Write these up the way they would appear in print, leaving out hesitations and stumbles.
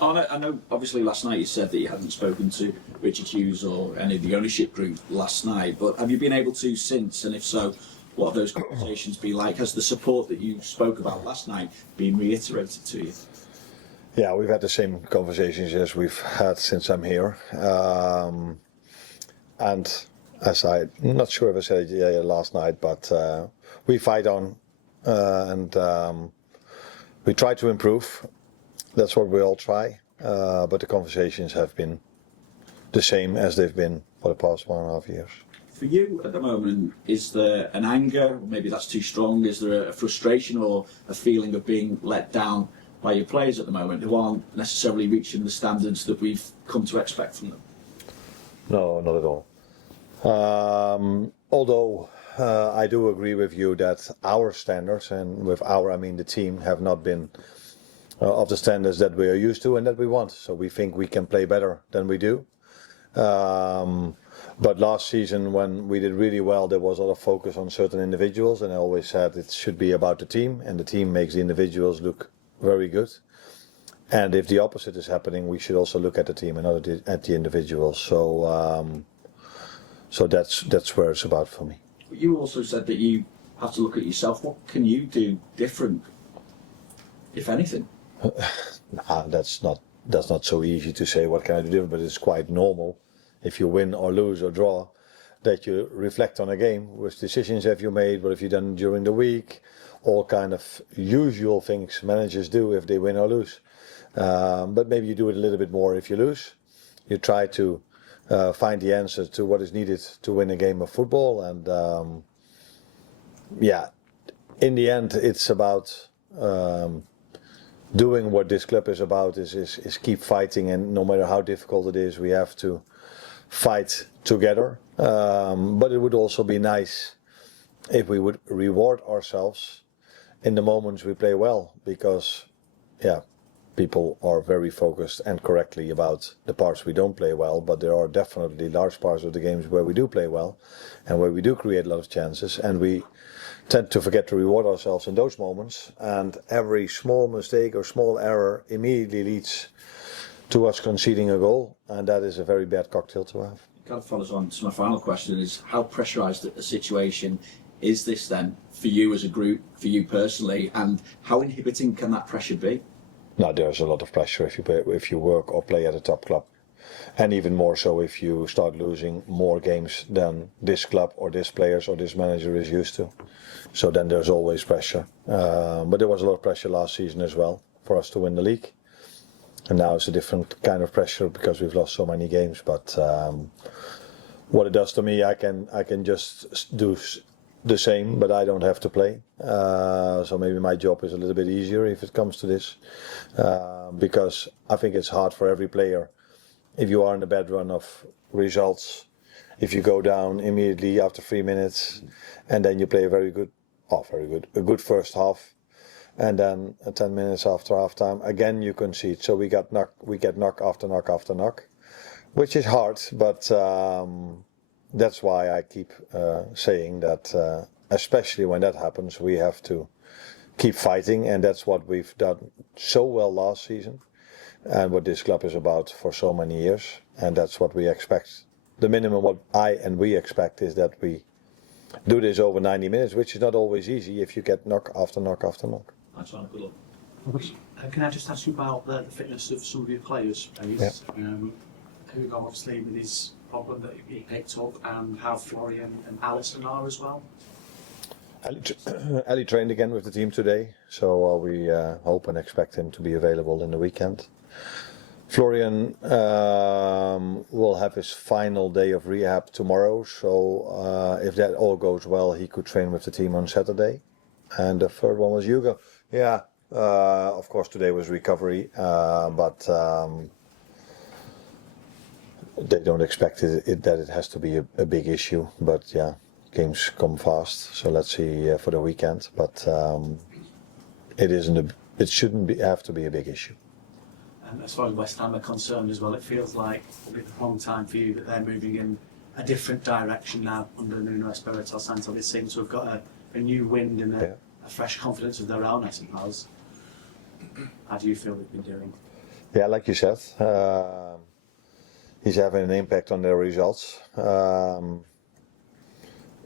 I know obviously last night you said that you hadn't spoken to Richard Hughes or any of the ownership group last night, but have you been able to since, and if so, what have those conversations been like? Has the support that you spoke about last night been reiterated to you? Yeah, we've had the same conversations as we've had since I'm here. And as I'm not sure if I said it last night, but we fight on and we try to improve. That's what we all try. But the conversations have been the same as they've been for the past 1.5 years. For you at the moment, is there an anger, maybe that's too strong, is there a frustration or a feeling of being let down by your players at the moment who aren't necessarily reaching the standards that we've come to expect from them? No, not at all. Although I do agree with you that our standards, and with our I mean the team, have not been of the standards that we are used to and that we want. So we think we can play better than we do. But last season, when we did really well, there was a lot of focus on certain individuals, and I always said it should be about the team, and the team makes the individuals look very good. And if the opposite is happening, we should also look at the team and not at the individuals. So that's where it's about for me. You also said that you have to look at yourself. What can you do different, if anything? That's not so easy to say what can I do different, but it's quite normal if you win or lose or draw that you reflect on a game. Which decisions have you made? What have you done during the week? All kind of usual things managers do if they win or lose. But maybe you do it a little bit more if you lose. You try to find the answer to what is needed to win a game of football. And in the end, it's about doing what this club is about, is keep fighting, and no matter how difficult it is, we have to fight together. But it would also be nice if we would reward ourselves in the moments we play well, because people are very focused and correctly about the parts we don't play well, but there are definitely large parts of the games where we do play well and where we do create a lot of chances, and we tend to forget to reward ourselves in those moments, and every small mistake or small error immediately leads to us conceding a goal, and that is a very bad cocktail to have. It kind of follows on to my final question, is how pressurised a situation is this then for you as a group, for you personally, and how inhibiting can that pressure be? No, there's a lot of pressure if you work or play at a top club, and even more so if you start losing more games than this club or this players or this manager is used to. So then there's always pressure. But there was a lot of pressure last season as well for us to win the league. And now it's a different kind of pressure because we've lost so many games. But what it does to me, I can just do the same, but I don't have to play. So maybe my job is a little bit easier if it comes to this. Because I think it's hard for every player. If you are in a bad run of results, if you go down immediately after 3 minutes, and then you play a a good first half, and then 10 minutes after halftime, again you concede. So we get knock after knock after knock, which is hard, but that's why I keep saying that, especially when that happens, we have to keep fighting, and that's what we've done so well last season, and what this club is about for so many years, and that's what we expect. The minimum what I and we expect is that we do this over 90 minutes, which is not always easy if you get knock after knock after knock. That's fine, good luck. Can I just ask you about the fitness of some of your players, please? Yeah. Hugo obviously with his problem that he picked up, and how Florian and Alisson are as well? Ali trained again with the team today, so we hope and expect him to be available in the weekend. Florian will have his final day of rehab tomorrow, so if that all goes well, he could train with the team on Saturday. And the third one was Hugo. Yeah, of course today was recovery, but they don't expect that it has to be a big issue. But yeah, games come fast, so let's see for the weekend. But it shouldn't have to be a big issue. And as far as West Ham are concerned as well, it feels like it'll be the wrong time for you that they're moving in a different direction now under Nuno Espirito Santo. They seem to have got a new wind and a fresh confidence of their own, I suppose. How do you feel they've been doing? Yeah, like you said, he's having an impact on their results.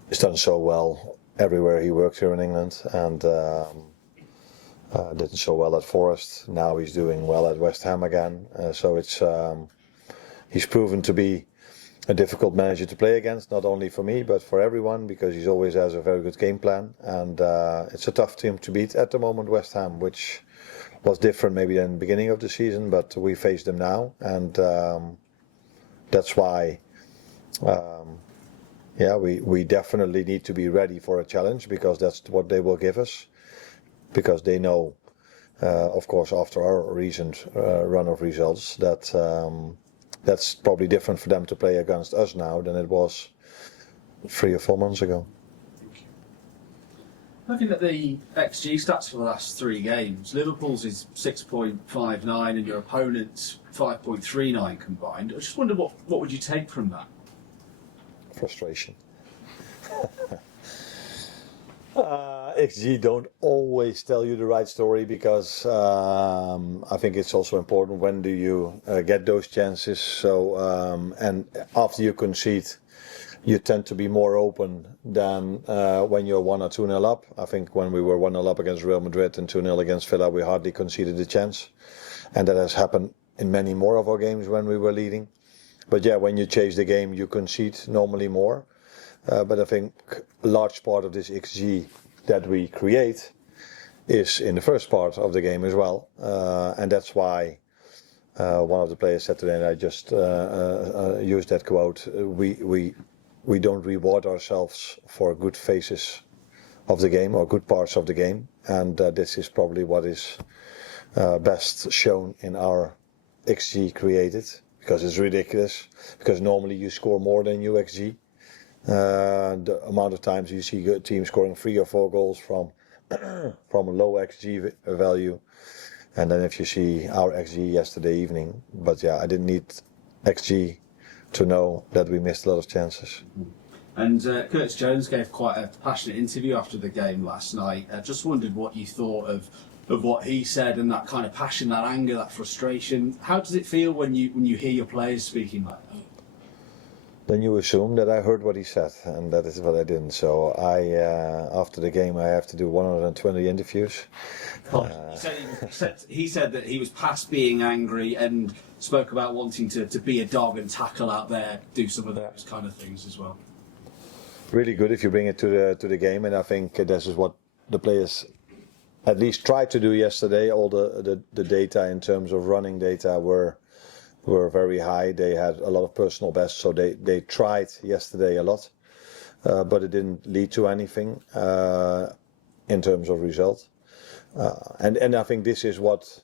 He's done so well everywhere he works here in England, and did so well at Forest. Now he's doing well at West Ham again. So he's proven to be a difficult manager to play against, not only for me but for everyone, because he always has a very good game plan, and it's a tough team to beat at the moment, West Ham, which was different maybe than the beginning of the season, but we face them now, and that's why we definitely need to be ready for a challenge, because that's what they will give us, because they know, of course, after our recent run of results, that that's probably different for them to play against us now than it was 3 or 4 months ago. Looking at the XG stats for the last 3 games, Liverpool's is 6.59 and your opponent's 5.39 combined. I just wondered what would you take from that? Frustration. XG don't always tell you the right story, because I think it's also important when do you get those chances. So and after you concede, you tend to be more open than when you're 1 or 2-0 up. I think when we were 1-0 up against Real Madrid and 2-0 against Villa, we hardly conceded a chance, and that has happened in many more of our games when we were leading. But yeah, when you chase the game, you concede normally more. But I think a large part of this XG that we create is in the first part of the game as well, and that's why one of the players said today, and I just used that quote: we don't reward ourselves for good phases of the game or good parts of the game, and this is probably what is best shown in our XG created, because it's ridiculous, because normally you score more than your XG. The amount of times you see good teams scoring 3 or 4 goals from a low XG value, and then if you see our XG yesterday evening, but yeah, I didn't need XG to know that we missed a lot of chances. And Curtis Jones gave quite a passionate interview after the game last night. I just wondered what you thought of what he said, and that kind of passion, that anger, that frustration. How does it feel when you hear your players speaking like that? Then you assume that I heard what he said, and that is what I didn't. So after the game, I have to do 120 interviews. He said that he was past being angry and spoke about wanting to be a dog and tackle out there, do some of those kind of things as well. Really good if you bring it to the game, and I think this is what the players at least tried to do yesterday. All the data in terms of running data were very high. They had a lot of personal bests, so they tried yesterday a lot, but it didn't lead to anything in terms of result. And I think this is what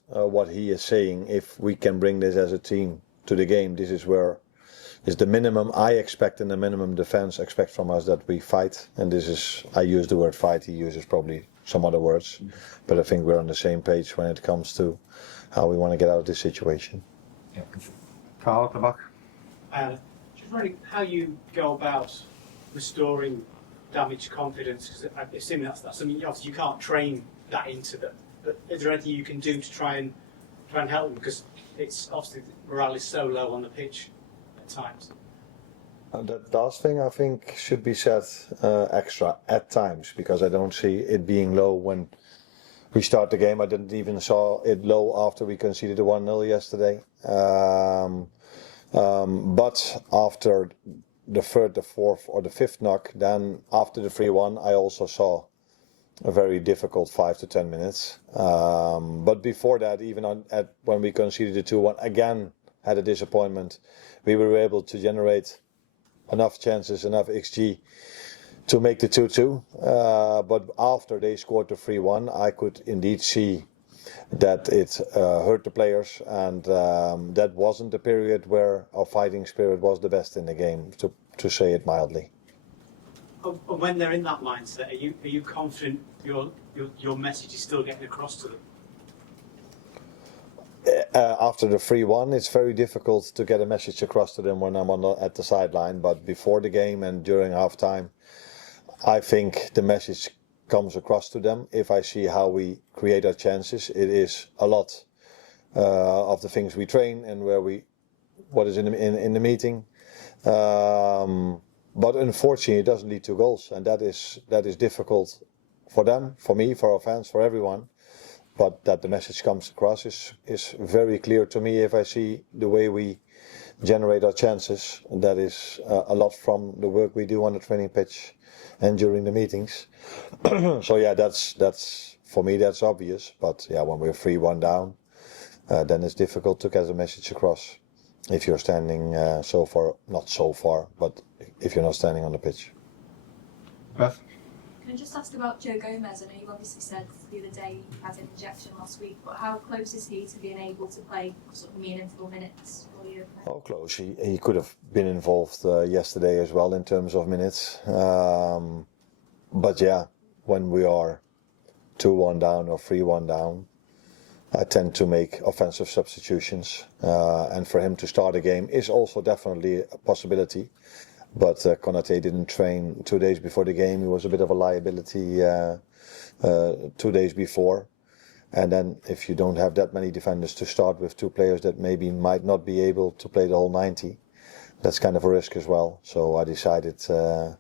he is saying. If we can bring this as a team to the game, this is where is the minimum I expect, and the minimum defense expect from us, that we fight. And this is, I use the word fight, he uses probably some other words, but I think we're on the same page when it comes to how we want to get out of this situation. Carl at the back. Just wondering how you go about restoring damaged confidence, because I assume that's something obviously you can't train that into them. But is there anything you can do to try and help them? Because it's obviously morale is so low on the pitch at times. That last thing I think should be said extra at times, because I don't see it being low when we start the game. I didn't even saw it low after we conceded the 1-0 yesterday. But after the 3rd, the 4th or the 5th knock, then after the 3-1, I also saw a very difficult 5 to 10 minutes. But before that, even when we conceded the 2-1, again had a disappointment. We were able to generate enough chances, enough XG to make the 2-2, but after they scored the 3-1, I could indeed see that it hurt the players, and that wasn't the period where our fighting spirit was the best in the game, to say it mildly. When they're in that mindset, are you confident your message is still getting across to them? After the 3-1, it's very difficult to get a message across to them when I'm at the sideline, but before the game and during half-time, I think the message comes across to them. If I see how we create our chances, it is a lot of the things we train and what is in the meeting. But unfortunately, it doesn't lead to goals, and that is difficult for them, for me, for our fans, for everyone. But that the message comes across is very clear to me if I see the way we generate our chances. That is a lot from the work we do on the training pitch and during the meetings. So yeah, that's for me that's obvious. But yeah, when we're 3-1 down, then it's difficult to get the message across. If you're standing not so far, but if you're not standing on the pitch. Beth? Can I just ask about Joe Gomez? I know you obviously said the other day he had an injection last week, but how close is he to being able to play sort of meaningful minutes for you? Oh, close. He could have been involved yesterday as well in terms of minutes. But yeah, when we are 2-1 down or 3-1 down, I tend to make offensive substitutions. And for him to start a game is also definitely a possibility. But Konate didn't train 2 days before the game. He was a bit of a liability 2 days before. And then if you don't have that many defenders to start with, two players that maybe might not be able to play the whole 90, that's kind of a risk as well. So I decided to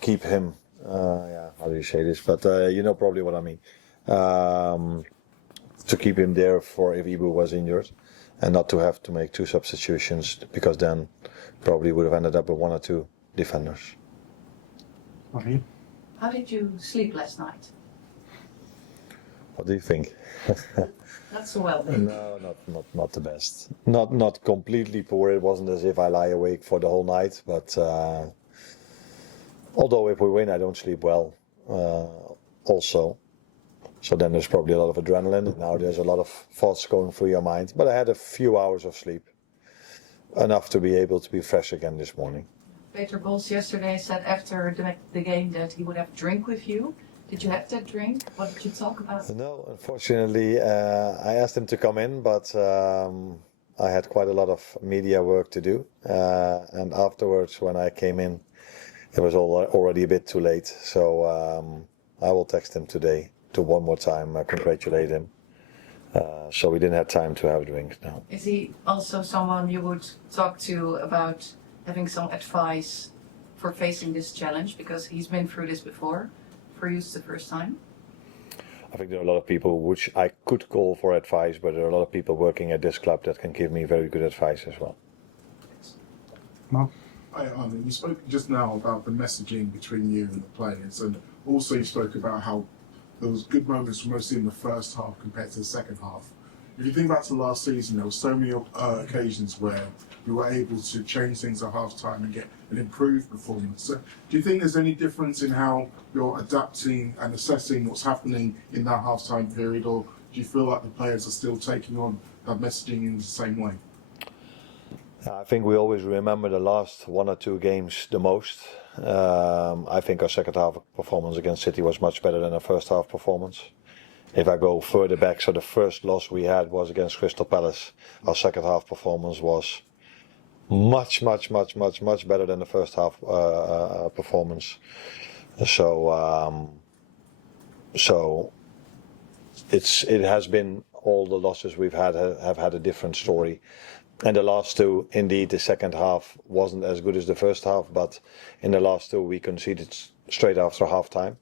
keep him. How do you say this? But you know probably what I mean. To keep him there for if Ibu was injured, and not to have to make two substitutions, because then probably would have ended up with one or two defenders. Marie? How did you sleep last night? What do you think? Not so well, maybe. No, not the best. Not completely poor. It wasn't as if I lie awake for the whole night, but although if we win, I don't sleep well. Also. So then there's probably a lot of adrenaline. Now there's a lot of thoughts going through your mind. But I had a few hours of sleep. Enough to be able to be fresh again this morning. Peter Bols yesterday said after the game that he would have a drink with you. Did you have that drink? What did you talk about? No, unfortunately, I asked him to come in, but I had quite a lot of media work to do. And afterwards, when I came in, it was already a bit too late. So I will text him today to one more time congratulate him. So we didn't have time to have a drink now. Is he also someone you would talk to about having some advice for facing this challenge? Because he's been through this before. For you, it's the first time. I think there are a lot of people which I could call for advice, but there are a lot of people working at this club that can give me very good advice as well. Mark? Hi, Arne. You spoke just now about the messaging between you and the players, and also you spoke about how there was good moments mostly in the first half compared to the second half. If you think back to last season, there were so many occasions where you were able to change things at half time and get an improved performance. So do you think there's any difference in how you're adapting and assessing what's happening in that half time period, or do you feel like the players are still taking on that messaging in the same way? I think we always remember the last one or two games the most. I think our second half performance against City was much better than our first half performance. If I go further back, so the first loss we had was against Crystal Palace. Our second half performance was much better than the first half performance. So it has been, all the losses we've had have had a different story. And the last two, indeed, the second half wasn't as good as the first half, but in the last two we conceded straight after half time.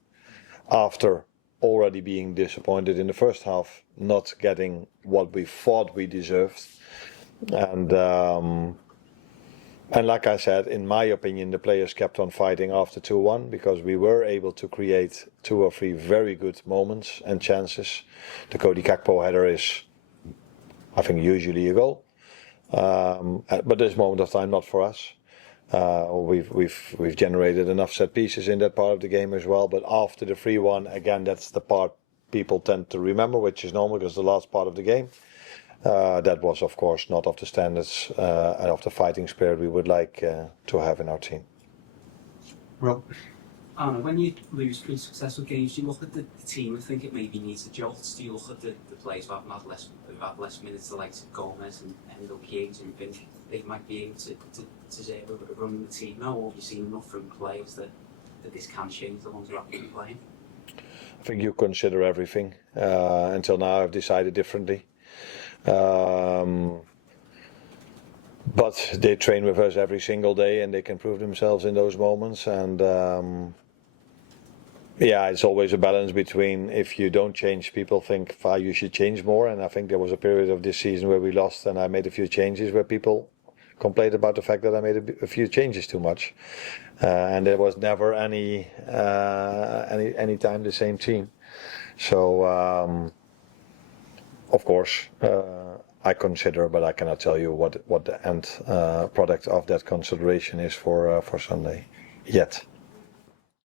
After already being disappointed in the first half, not getting what we thought we deserved. And like I said, in my opinion, the players kept on fighting after 2-1 because we were able to create 2 or 3 very good moments and chances. The Cody Gakpo header is, I think, usually a goal. But this moment of time, not for us. We've generated enough set pieces in that part of the game as well. But after the 3-1, again, that's the part people tend to remember, which is normal because the last part of the game. That was, of course, not of the standards and of the fighting spirit we would like to have in our team. Well, Arne, when you lose 3 successful games, do you look at the team and think it maybe needs a jolt? Do you look at the players who have had less minutes, the likes of Gomez and Endo Kies, and think they might be able to run the team now, or have you seen enough from players that this can change, the ones who haven't been playing? I think you consider everything. Until now, I've decided differently. But they train with us every single day, and they can prove themselves in those moments. And yeah, it's always a balance between, if you don't change, people think you should change more. And I think there was a period of this season where we lost, and I made a few changes where people complained about the fact that I made a few changes too much. And there was never any time the same team. So of course, I consider, but I cannot tell you what the end product of that consideration is for Sunday yet.